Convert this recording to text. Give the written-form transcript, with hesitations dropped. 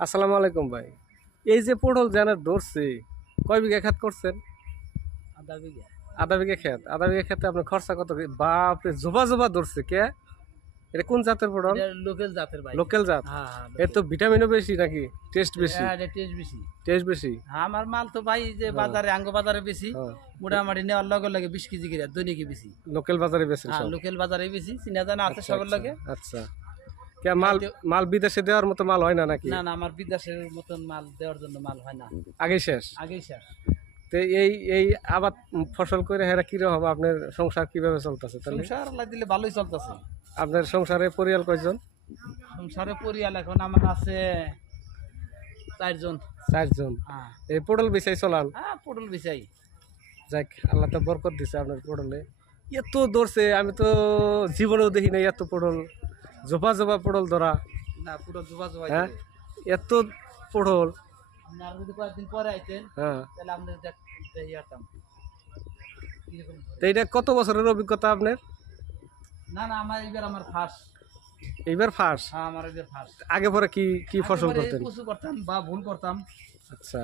আসসালামু আলাইকুম ভাই। এই যে পটল জানার ধরছে, কয় বিঘা ক্ষেত করছেন? আধা বিঘা। আধা বিঘা ক্ষেত। আধা বিঘা ক্ষেতে আপনার খরচা কত বাপরে, জোবা জোবা ধরছে কে? এটা কোন জাতের পটল? এটা লোকাল জাতের ভাই। লোকাল জাত? হ্যাঁ হ্যাঁ এর লোকাল। তো ভিটামিনও বেশি নাকি টেস্ট বেশি? হ্যাঁ এটা টেস্ট বেশি। টেস্ট বেশি। হ্যাঁ, আমার মাল তো ভাই যে বাজারে আঙ্গ বাজারে বেশি হ্যাঁ, মোটামুটি নেওয়ার লগে লগে 20 কেজি করে দৈনিকই বেশি। লোকাল বাজারে বেচেন হ্যাঁ সব? লোকাল বাজারে বেশি, চিনা জানা আছে আচ্ছা সবার আচ্ছা লগে। আচ্ছা। কে মাল খাইতে- মাল বিদেশে দেওয়ার মতো মাল হয় না নাকি? না না, আমার বিদেশের মতন মাল দেওয়ার জন্য মাল হয় না, আগেই শেষ? আগেই শেষ। তো এই আবাদ ফসল করে হেরা কিরকম আপনার সংসার কিভাবে চলতেছে তাহলে? সংসার আল্লাহ দিলে ভালোই চলতেছে। আপনার সংসারে পরিয়াল কয়জন? সংসারে পরিয়াল এখন আমার আছে 4 জন। 4 জন। হ্যাঁ এই পটল বেচাই চলান? হ্যাঁ পটল বেচাই। যাক, আল্লাহ তো বরকত দিছে আপনার পটলে। এত ধরছে, আমি তো জীবনেও দেখি নাই এত পটল, জোপা জোপা পটল ধরা। না পুরো জোবা জোবাই হ্যাঁ, দেবে। এত পটল। আপনি আর যদি কয়েকদিন পরে আইতেন হ্যাঁ, তাহলে আপনি দেখতে যেতাম কিরকম ধরে। তো এটা কত বছরের অভিজ্ঞতা আপনার? না না, আমার এবার আমার ফার্স্ট। এইবার ফার্স্ট? হ্যাঁ আমার এবার ফার্স্ট। আগে পরে কি কি ফসল করতেন? কচু করতাম বা ভুল করতাম। আচ্ছা,